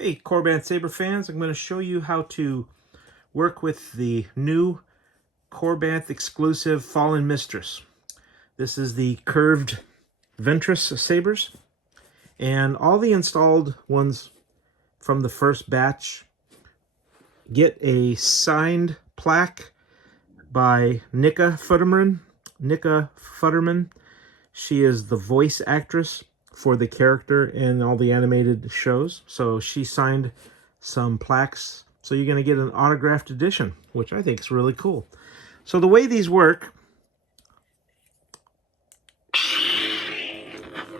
Hey, Korbanth Saber fans, I'm going to show you how to work with the new Korbanth exclusive Fallen Mistress. This is the curved Ventress sabers, and all the installed ones from the first batch get a signed plaque by Nika Futterman. She is the voice actress for the character in all the animated shows. So she signed some plaques. So you're going to get an autographed edition, which I think is really cool. So the way these work,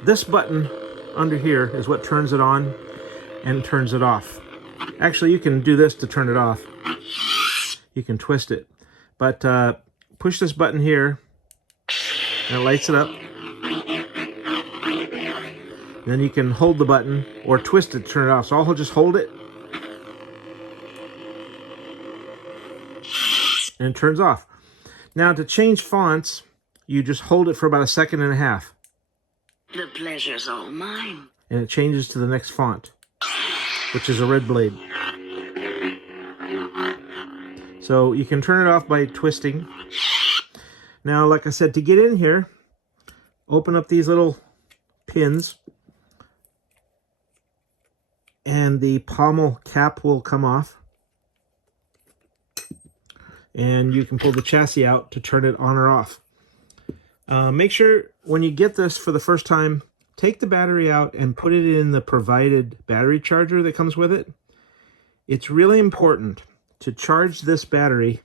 this button under here is what turns it on and turns it off. Actually, you can do this to turn it off. You can twist it. But push this button here, and it lights it up. Then you can hold the button or twist it to turn it off. So I'll just hold it, and it turns off. Now to change fonts, you just hold it for about 1.5 seconds. The pleasure's all mine. And it changes to the next font, which is a red blade. So you can turn it off by twisting. Now, like I said, to get in here, open up these little pins, and the pommel cap will come off. And you can pull the chassis out to turn it on or off. Make sure when you get this for the first time, take the battery out and put it in the provided battery charger that comes with it. It's really important to charge this battery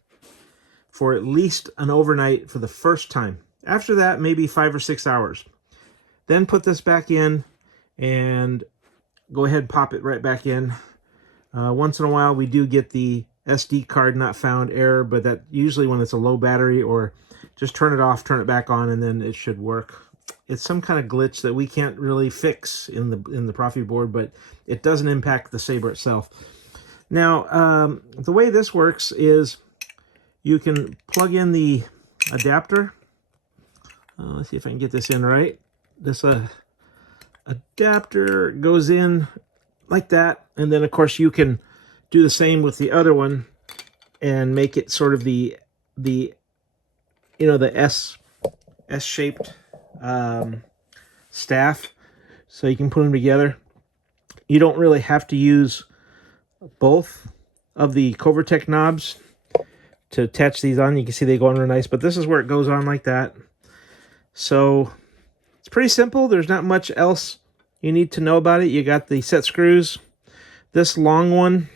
for at least an overnight for the first time. After that, maybe 5 or 6 hours. Then put this back in and go ahead and pop it right back in. Once in a while, we do get the SD card not found error, but that usually when it's a low battery, or just turn it off, turn it back on, and then it should work. It's some kind of glitch that we can't really fix in the Proffie board, but it doesn't impact the Saber itself. Now, the way this works is you can plug in the adapter. Let's see if I can get this in right. This adapter goes in like that, and then of course you can do the same with the other one and make it sort of the S-shaped staff, so you can put them together. You don't really have to use both of the Korbanth knobs to attach these on. You can see they go on real nice, but this is where it goes on like that. So it's pretty simple. There's not much else you need to know about it. You got the set screws. This long one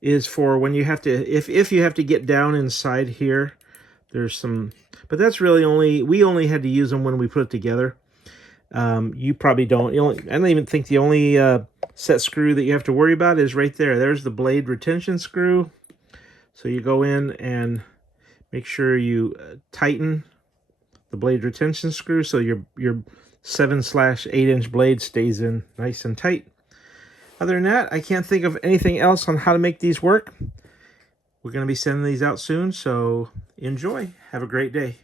is for when you have to, if you have to get down inside here. There's some, but that's really we only had to use them when we put it together. You probably don't. I don't even think the only set screw that you have to worry about is right there. There's the blade retention screw. So you go in and make sure you tighten the blade retention screw so your 7/8-inch blade stays in nice and tight. Other than that, I can't think of anything else on how to make these work. We're going to be sending these out soon, so enjoy. Have a great day.